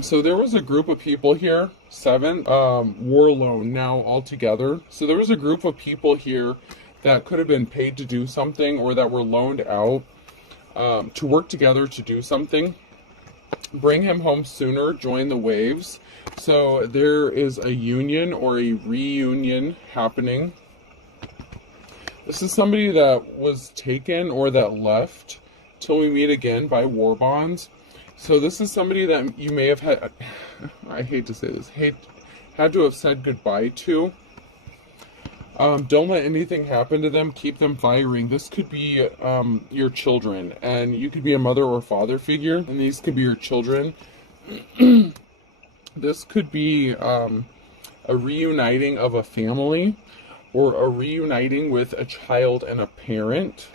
So there was a group of people here, seven, were alone now altogether. So there was a group of people here that could have been paid to do something or that were loaned out to work together to do something. Bring him home sooner, join the waves. So there is a union or a reunion happening. This is somebody that was taken or that left till we meet again by war bonds. So this is somebody that you may have had, I hate to say this, had to have said goodbye to. Don't let anything happen to them. Keep them firing. This could be your children, and you could be a mother or father figure, and these could be your children. This could be a reuniting of a family, or a reuniting with a child and a parent.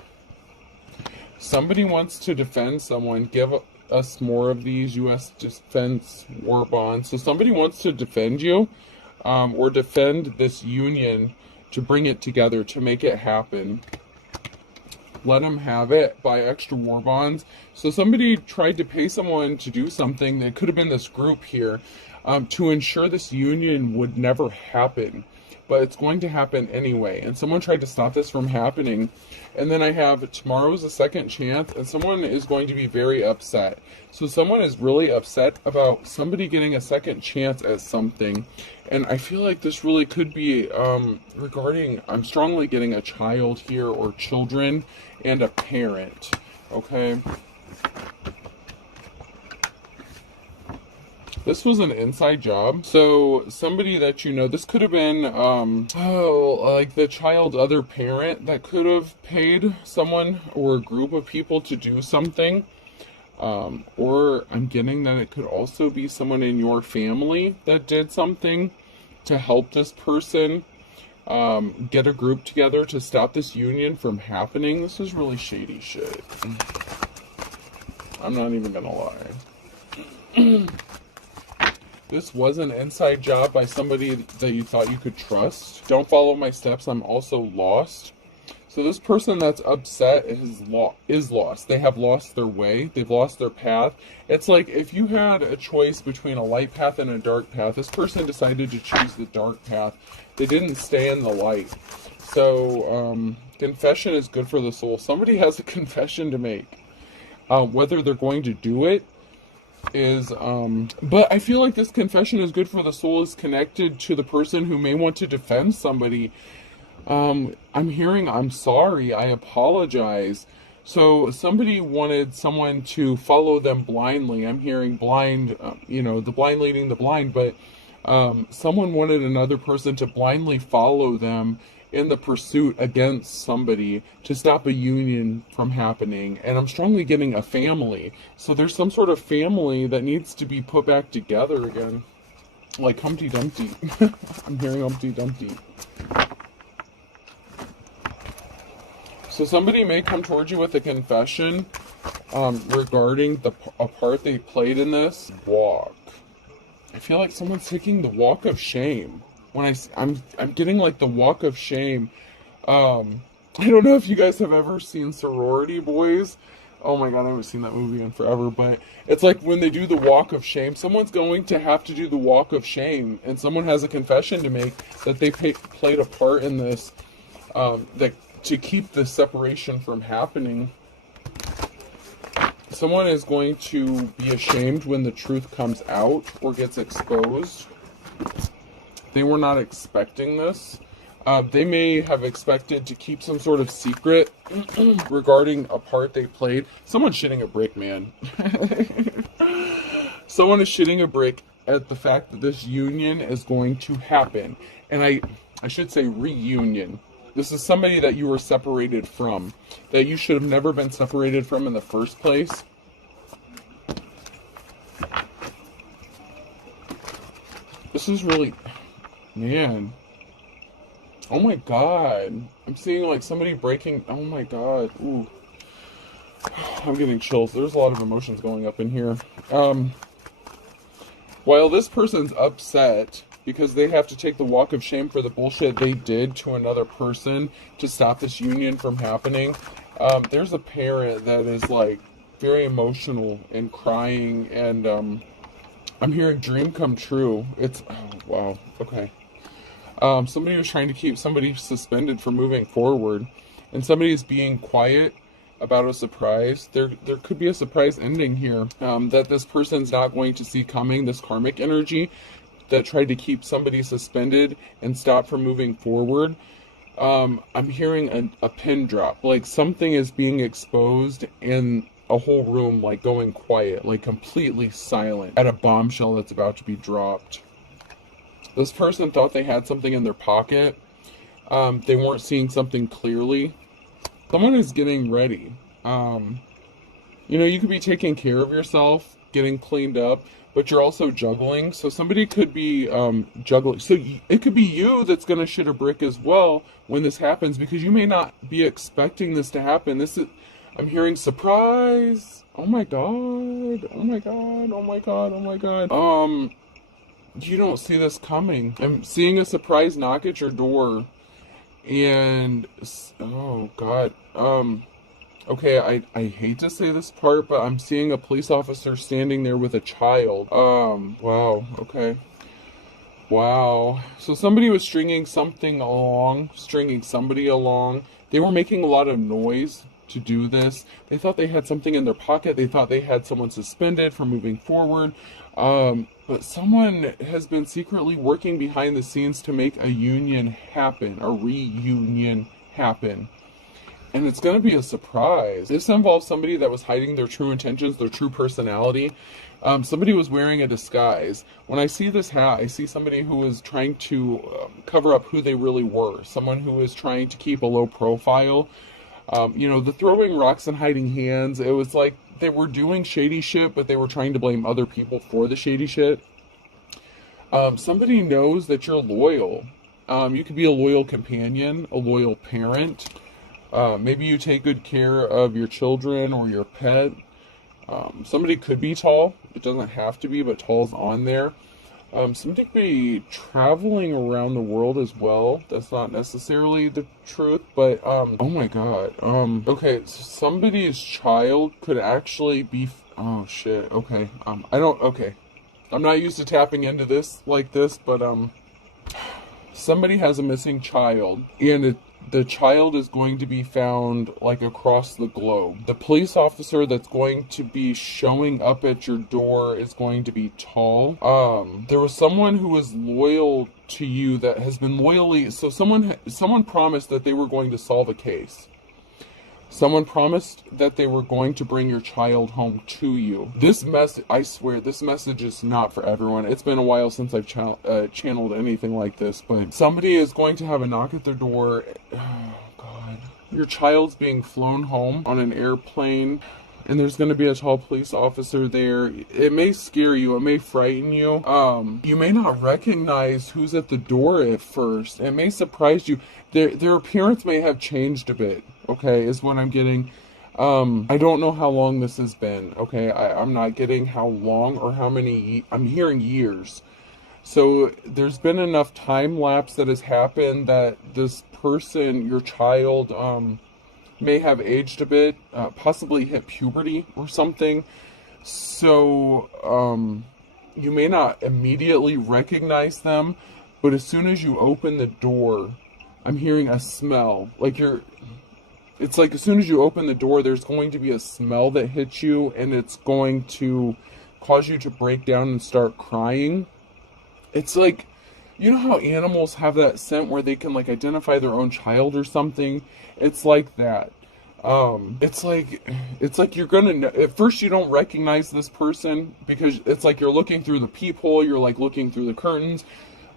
Somebody wants to defend someone. Give us more of these U.S. defense war bonds. So somebody wants to defend you, or defend this union, to bring it together, to make it happen. Let them have it. Buy extra war bonds. So somebody tried to pay someone to do something. That could have been this group here, to ensure this union would never happen. But it's going to happen anyway. And someone tried to stop this from happening. And then I have tomorrow's a second chance, and someone is going to be very upset. So someone is really upset about somebody getting a second chance at something. And I feel like this really could be regarding, I'm strongly getting a child here, or children, and a parent. Okay. This was an inside job. So somebody that you know, this could have been, like the child's other parent that could have paid someone or a group of people to do something. Or I'm getting that it could also be someone in your family that did something to help this person get a group together to stop this union from happening. This is really shady shit. I'm not even gonna lie. This was an inside job by somebody that you thought you could trust. Don't follow my steps. I'm also lost. So this person that's upset is lost. They have lost their way. They've lost their path. It's like if you had a choice between a light path and a dark path. This person decided to choose the dark path. They didn't stay in the light. So confession is good for the soul. Somebody has a confession to make. Whether they're going to do it is but I feel like this confession is good for the soul is connected to the person who may want to defend somebody. I'm hearing I'm sorry, I apologize. So somebody wanted someone to follow them blindly. I'm hearing blind, the blind leading the blind, but someone wanted another person to blindly follow them in the pursuit against somebody to stop a union from happening. And I'm strongly getting a family. So there's some sort of family that needs to be put back together again. Like Humpty Dumpty. I'm hearing Humpty Dumpty. So somebody may come towards you with a confession regarding a part they played in this walk. I feel like someone's taking the walk of shame. When I'm getting like the walk of shame. I don't know if you guys have ever seen Sorority Boys. Oh my god, I haven't seen that movie in forever, but it's like when they do the walk of shame, someone's going to have to do the walk of shame, and someone has a confession to make that they played a part in this, that to keep the separation from happening. Someone is going to be ashamed when the truth comes out or gets exposed. They were not expecting this. They may have expected to keep some sort of secret regarding a part they played. Someone's shitting a brick, man. Someone is shitting a brick at the fact that this union is going to happen. And I should say reunion. This is somebody that you were separated from, that you should have never been separated from in the first place. This is really... Man. Oh my god. I'm seeing like somebody breaking... Oh my god. Ooh. I'm getting chills. There's a lot of emotions going up in here. While this person's upset because they have to take the walk of shame for the bullshit they did to another person to stop this union from happening, there's a parent that is like very emotional and crying and I'm hearing dream come true. It's, oh, wow, okay. Somebody was trying to keep somebody suspended for moving forward, and somebody is being quiet about a surprise. There could be a surprise ending here that this person's not going to see coming. This karmic energy that tried to keep somebody suspended and stop from moving forward. I'm hearing a pin drop, like something is being exposed and a whole room like going quiet, like completely silent at a bombshell that's about to be dropped. This person thought they had something in their pocket. They weren't seeing something clearly. Someone is getting ready. You know, you could be taking care of yourself, getting cleaned up, but you're also juggling. So somebody could be juggling. So it could be you that's going to shit a brick as well when this happens, because you may not be expecting this to happen. I'm hearing surprise. Oh my god. Oh my god. Oh my god. Oh my god. You don't see this coming. I'm seeing a surprise knock at your door. And, oh god. Okay, I hate to say this part, but I'm seeing a police officer standing there with a child. Wow, okay. Wow. So somebody was stringing somebody along. They were making a lot of noise to do this. They thought they had something in their pocket. They thought they had someone suspended from moving forward. But someone has been secretly working behind the scenes to make a union happen, a reunion happen. And it's going to be a surprise. This involves somebody that was hiding their true intentions, their true personality. Somebody was wearing a disguise. When I see this hat, I see somebody who was trying to cover up who they really were. Someone who was trying to keep a low profile. You know, the throwing rocks and hiding hands, it was like they were doing shady shit, but they were trying to blame other people for the shady shit. Somebody knows that you're loyal. You could be a loyal companion, a loyal parent. Maybe you take good care of your children or your pet. Somebody could be tall. It doesn't have to be, but tall's on there. Somebody could be traveling around the world as well. That's not necessarily the truth, but, oh my god. Okay, so somebody's child could actually be, oh shit, okay. Okay. I'm not used to tapping into this like this, but, somebody has a missing child, and the child is going to be found like across the globe. The police officer that's going to be showing up at your door is going to be tall. There was someone who was loyal to you that has been loyally, so someone promised that they were going to solve a case. Someone promised that they were going to bring your child home to you. This message, I swear, this message is not for everyone. It's been a while since I've channeled anything like this, but somebody is going to have a knock at their door. Oh, God. Your child's being flown home on an airplane, and there's going to be a tall police officer there. It may scare you. It may frighten you. You may not recognize who's at the door at first. It may surprise you. Their appearance may have changed a bit. Okay, is what I'm getting. I don't know how long this has been. Okay, I'm not getting how long or how many. I'm hearing years. So there's been enough time lapse that has happened that this person, your child, may have aged a bit, possibly hit puberty or something. So you may not immediately recognize them, but as soon as you open the door, I'm hearing a smell. It's like as soon as you open the door, there's going to be a smell that hits you, and it's going to cause you to break down and start crying. It's like, you know how animals have that scent where they can like identify their own child or something? It's like that. It's like you're gonna know. At first you don't recognize this person because it's like you're looking through the peephole, you're like looking through the curtains.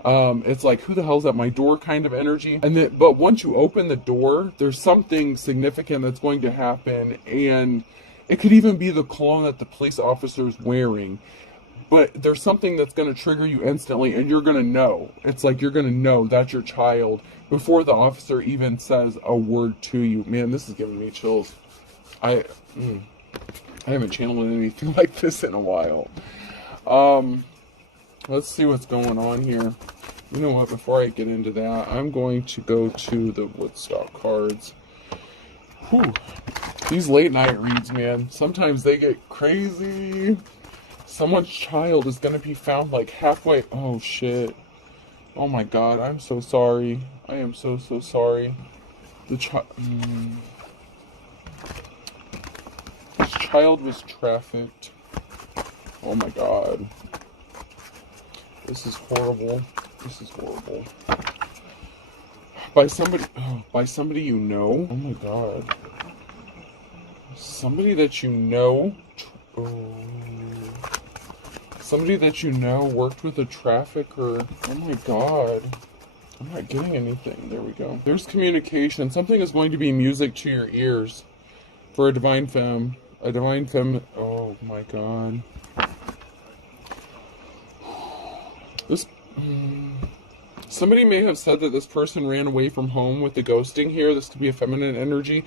It's like, who the hell's at my door kind of energy. But once you open the door, there's something significant that's going to happen, and it could even be the cologne that the police officer is wearing. But there's something that's going to trigger you instantly, and you're going to know. It's like you're going to know that's your child before the officer even says a word to you. Man, this is giving me chills. I haven't channeled anything like this in a while. Let's see what's going on here. You know what, before I get into that, I'm going to go to the Woodstock cards. Whew. These late night reads, man, sometimes they get crazy. Someone's child is going to be found like halfway. Oh shit. Oh my god, I'm so sorry. I am so sorry. The this child was trafficked. Oh my god. This is horrible. This is horrible. By somebody you know. Oh my god. Somebody that you know. Oh. Somebody that you know worked with a trafficker. Oh my god. I'm not getting anything. There we go. There's communication. Something is going to be music to your ears for a divine femme. A divine femme. Oh my god. This. Somebody may have said that this person ran away from home with the ghosting here. This could be a feminine energy.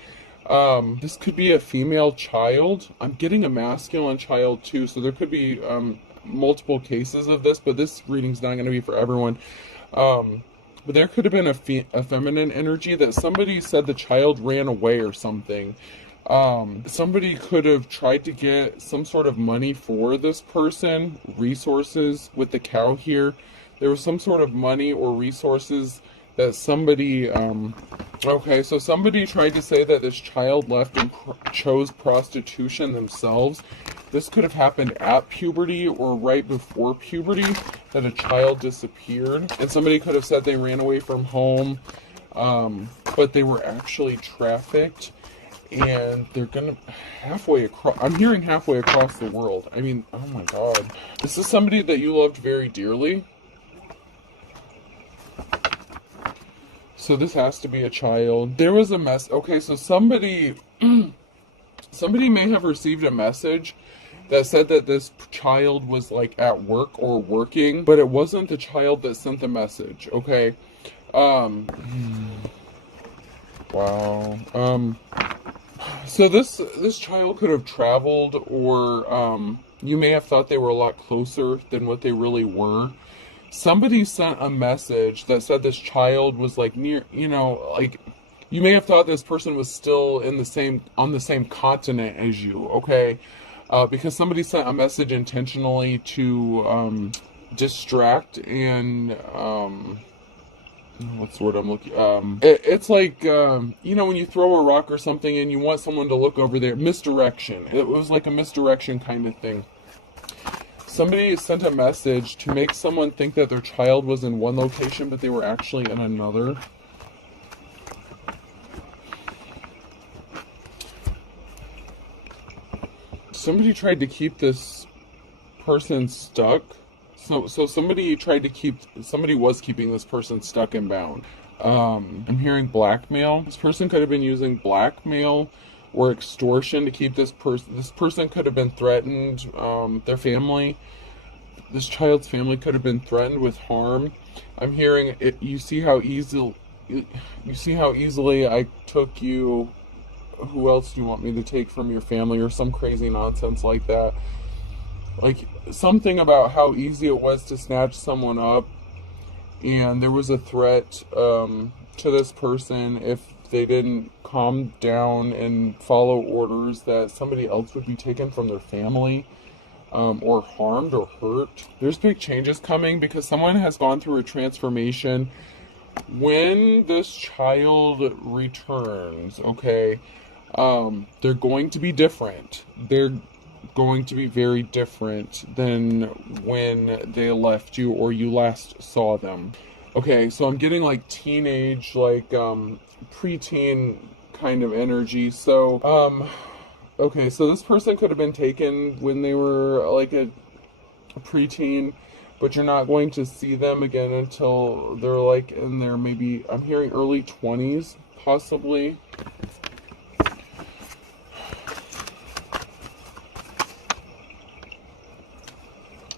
This could be a female child. I'm getting a masculine child too, so there could be multiple cases of this, but this reading's not going to be for everyone. But there could have been a feminine energy that somebody said the child ran away or something. Somebody could have tried to get some sort of money for this person, resources with the cow here. There was some sort of money or resources that somebody, okay, so somebody tried to say that this child left and chose prostitution themselves. This could have happened at puberty or right before puberty, that a child disappeared. And somebody could have said they ran away from home, but they were actually trafficked. And they're gonna halfway across. I'm hearing halfway across the world. I mean, oh my god. This is somebody that you loved very dearly. So this has to be a child. There was a mess. Okay, so somebody may have received a message that said that this child was like at work or working, but it wasn't the child that sent the message. Okay. Wow. So this child could have traveled, or you may have thought they were a lot closer than what they really were. Somebody sent a message that said this child was like near, you know, like you may have thought this person was still on the same continent as you, okay? Because somebody sent a message intentionally to distract and what's the word I'm looking? It's like you know, when you throw a rock or something and you want someone to look over there. Misdirection. It was like a misdirection kind of thing. Somebody sent a message to make someone think that their child was in one location, but they were actually in another. Somebody tried to keep this person stuck. So somebody was keeping this person stuck and bound. I'm hearing blackmail. This person could have been using blackmail or extortion to keep this person. This person could have been threatened. Their family, this child's family, could have been threatened with harm. I'm hearing it. You see how easily I took you. Who else do you want me to take from your family, or some crazy nonsense like that? Like something about how easy it was to snatch someone up, and there was a threat to this person if they didn't calm down and follow orders, that somebody else would be taken from their family, or harmed or hurt. There's big changes coming because someone has gone through a transformation. When this child returns, okay, they're going to be different. They're going to be very different than when they left you or you last saw them. Okay, so I'm getting like teenage, like preteen kind of energy. So okay, so this person could have been taken when they were like a preteen, but you're not going to see them again until they're like in their, maybe, I'm hearing early 20s possibly.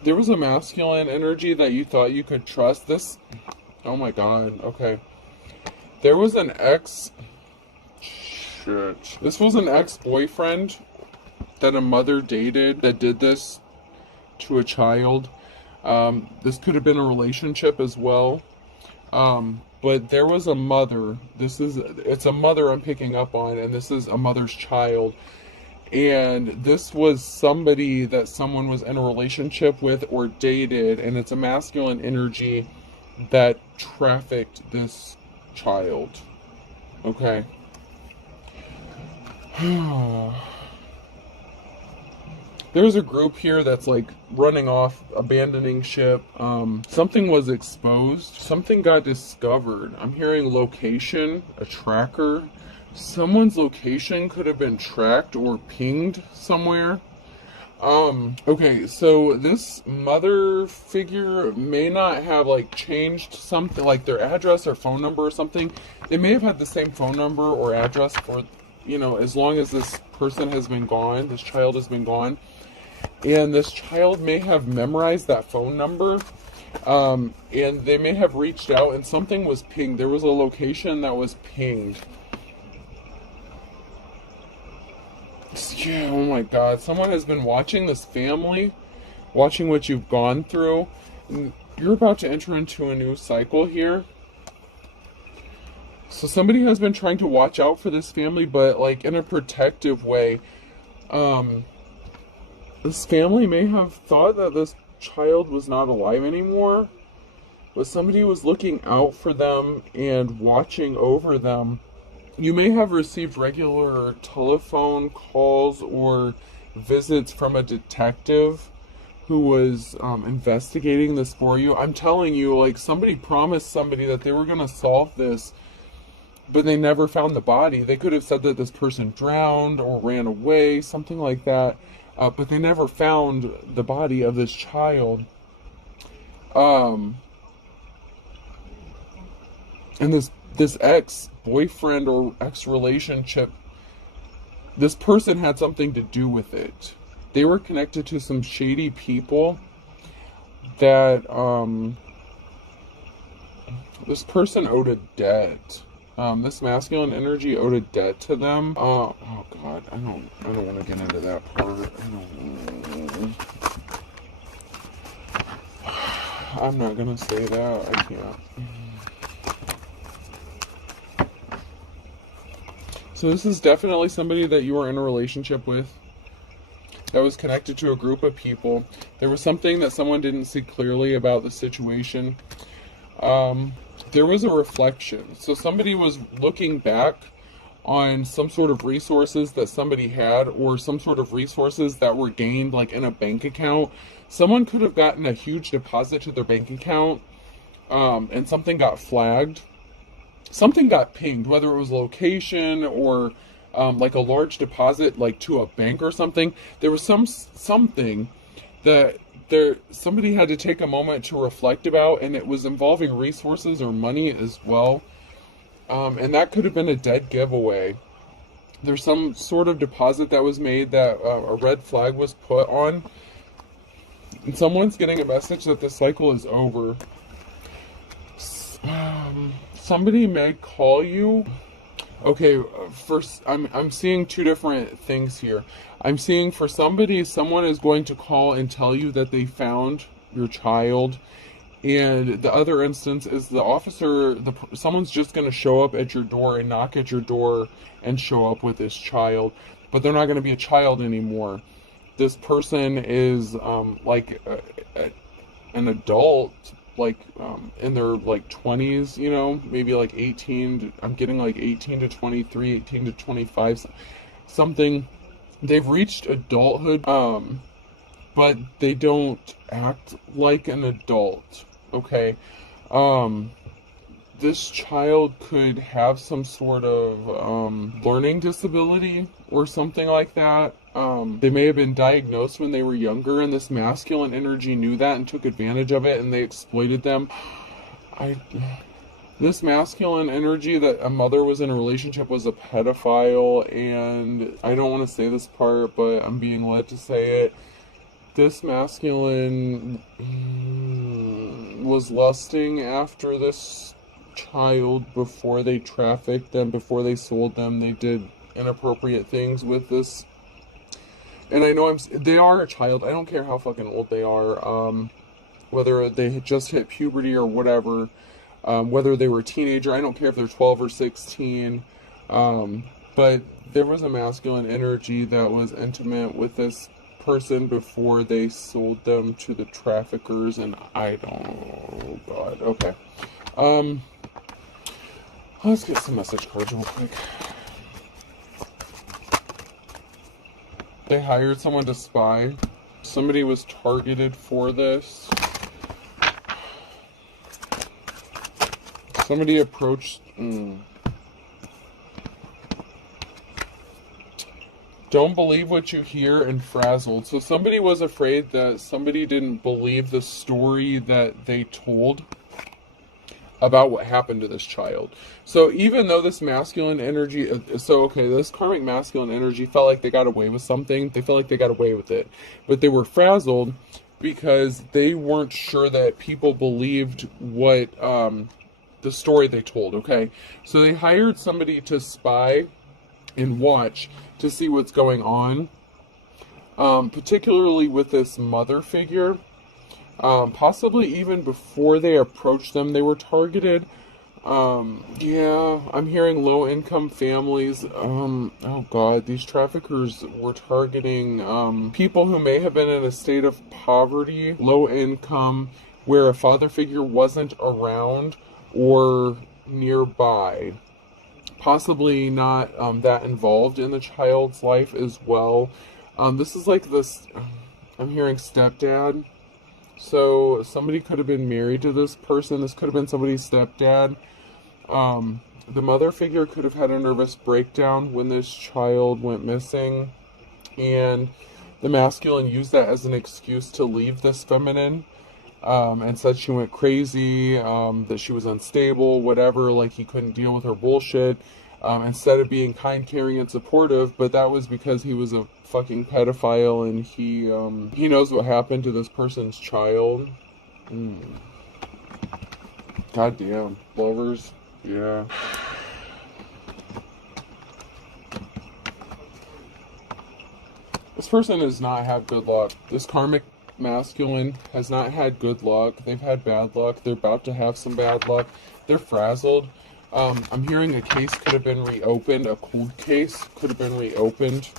There was a masculine energy that you thought you could trust. This, oh my god, okay. There was an this was an ex-boyfriend that a mother dated that did this to a child. This could have been a relationship as well. But there was a mother. It's a mother I'm picking up on, and this is a mother's child. And this was somebody that someone was in a relationship with or dated, and it's a masculine energy that trafficked this child. Okay. There's a group here that's like running off, abandoning ship. Something was exposed. Something got discovered. I'm hearing location, a tracker. Someone's location could have been tracked or pinged somewhere. Okay, so this mother figure may not have like changed something, like their address or phone number or something. They may have had the same phone number or address for, as long as this person has been gone, this child has been gone. And this child may have memorized that phone number. And they may have reached out and something was pinged. There was a location that was pinged. Yeah, oh my God. Someone has been watching this family, watching what you've gone through. You're about to enter into a new cycle here. So somebody has been trying to watch out for this family, but like in a protective way. This family may have thought that this child was not alive anymore, but somebody was looking out for them and watching over them. You may have received regular telephone calls or visits from a detective who was investigating this for you. I'm telling you, like, somebody promised somebody that they were going to solve this, but they never found the body. They could have said that this person drowned or ran away, something like that, but they never found the body of this child. And this ex-boyfriend or ex-relationship, this person had something to do with it. They were connected to some shady people that this person owed a debt. This masculine energy owed a debt to them. Oh God, I don't want to get into that part. I'm not gonna say that. I can't. So this is definitely somebody that you were in a relationship with, that was connected to a group of people. There was something that someone didn't see clearly about the situation. There was a reflection. So somebody was looking back on some sort of resources that somebody had, or some sort of resources that were gained like in a bank account. Someone could have gotten a huge deposit to their bank account, and something got flagged. Something got pinged, whether it was location or like a large deposit, like to a bank or something. There was something that somebody had to take a moment to reflect about, and it was involving resources or money as well. And that could have been a dead giveaway. There's some sort of deposit that was made that a red flag was put on, and someone's getting a message that the cycle is over. Somebody may call you. Okay, first, I'm seeing two different things here. I'm seeing for somebody, someone is going to call and tell you that they found your child. And the other instance is the officer, someone's just going to show up at your door and knock at your door and show up with this child. But they're not going to be a child anymore. This person is like an adult, like in their like 20s, maybe like 18 I'm getting like 18 to 23, 18 to 25, something. They've reached adulthood, but they don't act like an adult. Okay. This child could have some sort of learning disability or something like that. They may have been diagnosed when they were younger, and this masculine energy knew that and took advantage of it, and they exploited them. This masculine energy that a mother was in a relationship was a pedophile, and I don't want to say this part, but I'm being led to say it. This masculine was lusting after this child before they trafficked them, before they sold them. They did inappropriate things with this. And I know they are a child. I don't care how fucking old they are. Whether they had just hit puberty or whatever. Whether they were a teenager. I don't care if they're 12 or 16. but there was a masculine energy that was intimate with this person before they sold them to the traffickers, and I don't, oh God, okay. Let's get some message cards real quick. They hired someone to spy. Somebody was targeted for this. Somebody approached... Don't believe what you hear and frazzled. So somebody was afraid that somebody didn't believe the story that they told about what happened to this child. So even though this masculine energy, this karmic masculine energy felt like they got away with something, they felt like they got away with it, but they were frazzled because they weren't sure that people believed what the story they told. Okay, so they hired somebody to spy and watch to see what's going on, particularly with this mother figure. Possibly even before they approached them, they were targeted. Yeah, I'm hearing low-income families. Oh God, these traffickers were targeting people who may have been in a state of poverty, low income, where a father figure wasn't around or nearby. Possibly not that involved in the child's life as well. This is like this, I'm hearing stepdad. So somebody could have been married to this person. This could have been somebody's stepdad. The mother figure could have had a nervous breakdown when this child went missing. And the masculine used that as an excuse to leave this feminine. And said she went crazy, that she was unstable, whatever, like he couldn't deal with her bullshit. Instead of being kind, caring, and supportive, but that was because he was a fucking pedophile and he knows what happened to this person's child. Goddamn. Lovers. Yeah. This person does not have good luck. This karmic masculine has not had good luck. They've had bad luck. They're about to have some bad luck. They're frazzled. I'm hearing a case could have been reopened. A cold case could have been reopened.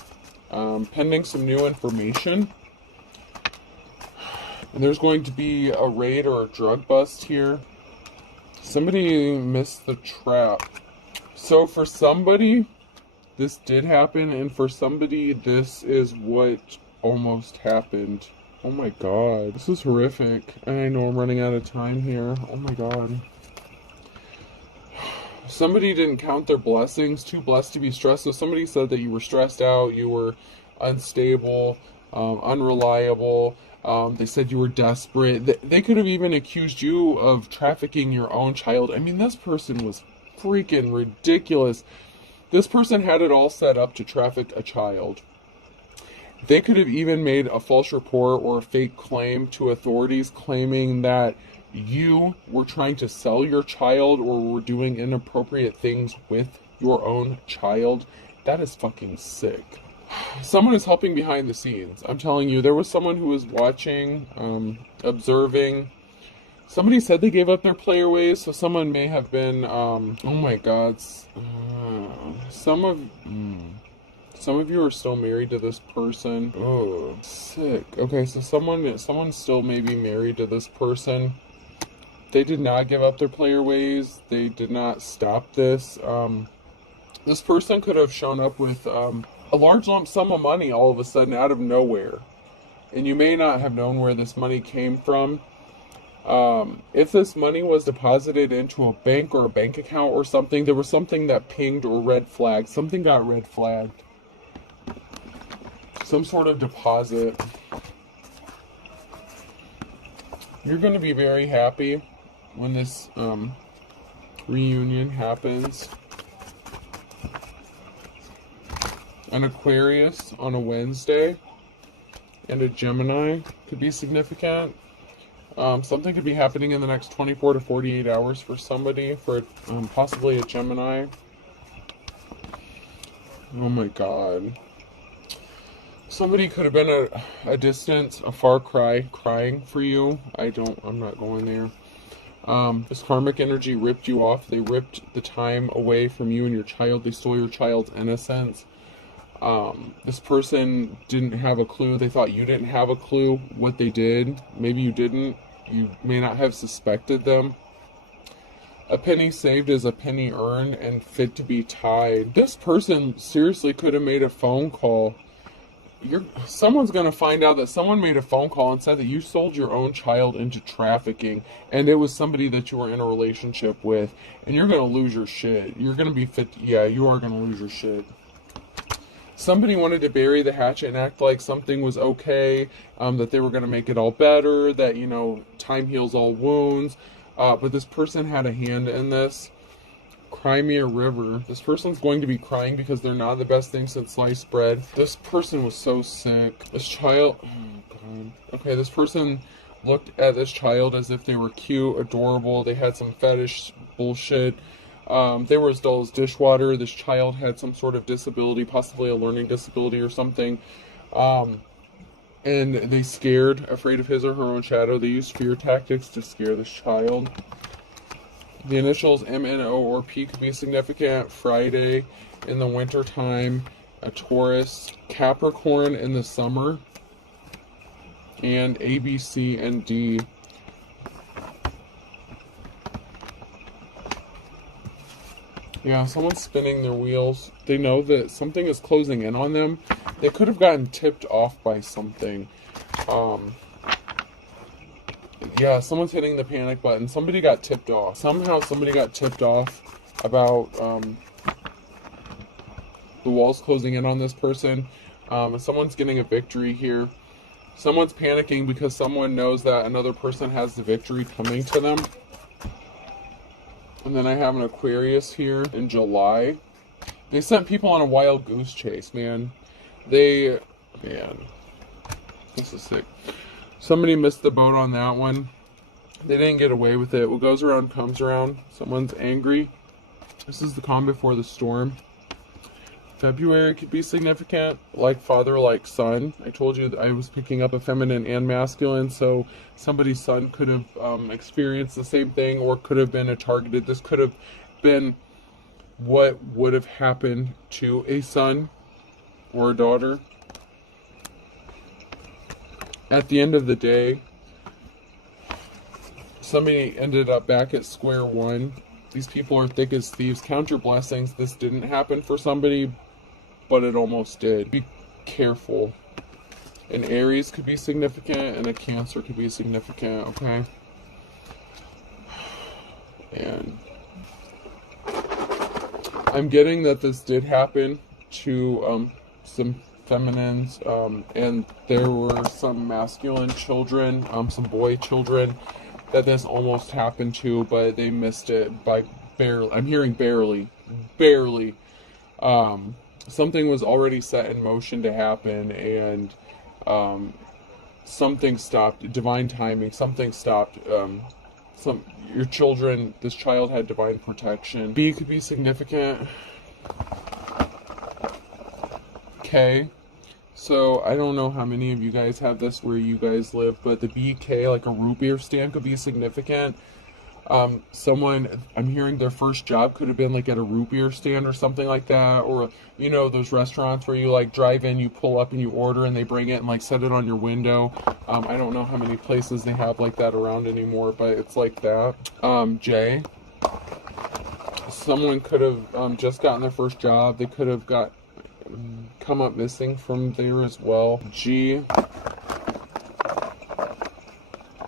Pending some new information. And there's going to be a raid or a drug bust here. Somebody missed the trap. So for somebody, this did happen. And for somebody, this is what almost happened. Oh my God. This is horrific. And I know I'm running out of time here. Oh my God. Somebody didn't count their blessings. Too blessed to be stressed. So somebody said that you were stressed out, you were unstable, unreliable. They said you were desperate. They could have even accused you of trafficking your own child. I mean, this person was freaking ridiculous. This person had it all set up to traffic a child. They could have even made a false report or a fake claim to authorities claiming that you were trying to sell your child or were doing inappropriate things with your own child. That is fucking sick. Someone is helping behind the scenes. I'm telling you, there was someone who was watching, observing. Somebody said they gave up their player ways, so someone may have been, oh my God. Some of you are still married to this person. Oh, sick. Okay, so someone still may be married to this person. They did not give up their player ways. They did not stop this. This person could have shown up with a large lump sum of money all of a sudden out of nowhere. And you may not have known where this money came from. If this money was deposited into a bank or a bank account or something, there was something that pinged or red flagged. Something got red flagged. Some sort of deposit. You're going to be very happy when this reunion happens. An Aquarius on a Wednesday and a Gemini could be significant. Something could be happening in the next 24 to 48 hours for somebody, for possibly a Gemini. Oh my God. Somebody could have been at a distance, a far cry, crying for you. I'm not going there. This karmic energy ripped you off. They ripped the time away from you and your child. They stole your child's innocence. This person didn't have a clue. They thought you didn't have a clue what they did. Maybe you didn't. You may not have suspected them. A penny saved is a penny earned and fit to be tied. This person seriously could have made a phone call. Someone's going to find out that someone made a phone call and said that you sold your own child into trafficking, and it was somebody that you were in a relationship with, and you're going to lose your shit. You're going to be yeah, you are going to lose your shit. Somebody wanted to bury the hatchet and act like something was okay, that they were going to make it all better, that, you know, time heals all wounds, but this person had a hand in this. Cry me a river. This person's going to be crying because they're not the best thing since sliced bread. This person was so sick. This child, oh God. Okay, this person looked at this child as if they were cute, adorable. They had some fetish bullshit. They were as dull as dishwater. This child had some sort of disability, possibly a learning disability or something. And they afraid of his or her own shadow. They used fear tactics to scare this child. The initials M, N, O, or P could be significant. Friday in the winter time, a Taurus, Capricorn in the summer, and A, B, C, and D. Yeah, someone's spinning their wheels. They know that something is closing in on them. They could have gotten tipped off by something. Yeah, someone's hitting the panic button. Somebody got tipped off. Somehow somebody got tipped off about the walls closing in on this person. And someone's getting a victory here. Someone's panicking because someone knows that another person has the victory coming to them. And then I have an Aquarius here in July. They sent people on a wild goose chase, man. Man, this is sick. Somebody missed the boat on that one. They didn't get away with it. What goes around comes around. Someone's angry. This is the calm before the storm. February could be significant. Like father, like son. I told you that I was picking up a feminine and masculine, so somebody's son could have experienced the same thing, or could have been targeted. This could have been what would have happened to a son or a daughter. At the end of the day, somebody ended up back at square one. These people are thick as thieves. Count your blessings. This didn't happen for somebody, but it almost did. Be careful. An Aries could be significant, and a Cancer could be significant, okay? And I'm getting that this did happen to some feminines, and there were some masculine children, some boy children that this almost happened to, but they missed it by barely. I'm hearing barely. Something was already set in motion to happen, and something stopped. Divine timing. Something stopped. Your children. This child had divine protection. B could be significant. K. So, I don't know how many of you guys have this where you guys live, but the BK, like a root beer stand, could be significant. Someone, I'm hearing their first job could have been like at a root beer stand or something like that, or, you know, those restaurants where you like drive in, you pull up and you order and they bring it and like set it on your window. I don't know how many places they have like that around anymore, but it's like that. J. Someone could have just gotten their first job. They could have come up missing from there as well. G.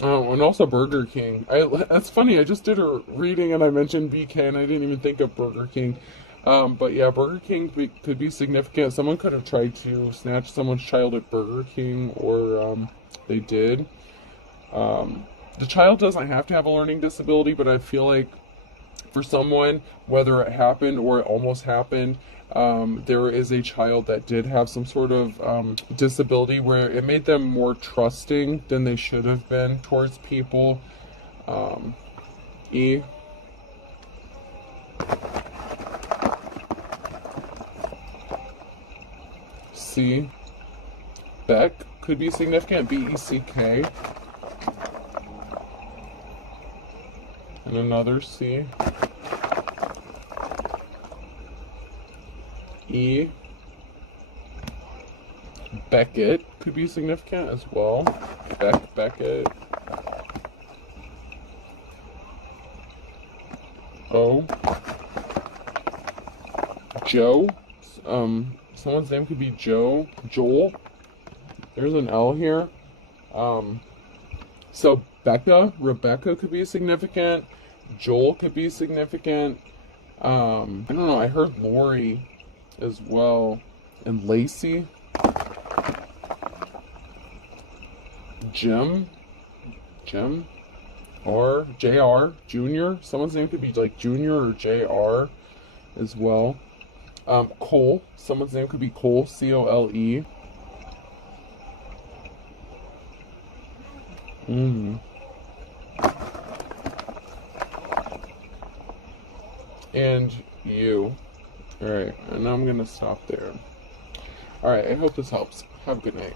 Oh, and also Burger King. That's funny, I just did a reading and I mentioned BK and I didn't even think of Burger King. But yeah, Burger King could be significant. Someone could have tried to snatch someone's child at Burger King, or they did. The child doesn't have to have a learning disability, but I feel like for someone, whether it happened or it almost happened, there is a child that did have some sort of disability where it made them more trusting than they should have been towards people. E. C. Beck could be significant. B-E-C-K. And another C. E. Beckett could be significant as well. Beckett. O. Joe. Someone's name could be Joe. Joel. There's an L here. So Rebecca could be significant. Joel could be significant. I don't know. I heard Lori as well. And Lacey. Jim. Or JR. Junior. Someone's name could be like Junior or JR as well. Cole. Someone's name could be Cole. Cole. And you. Alright, and now I'm gonna stop there. Alright, I hope this helps. Have a good night.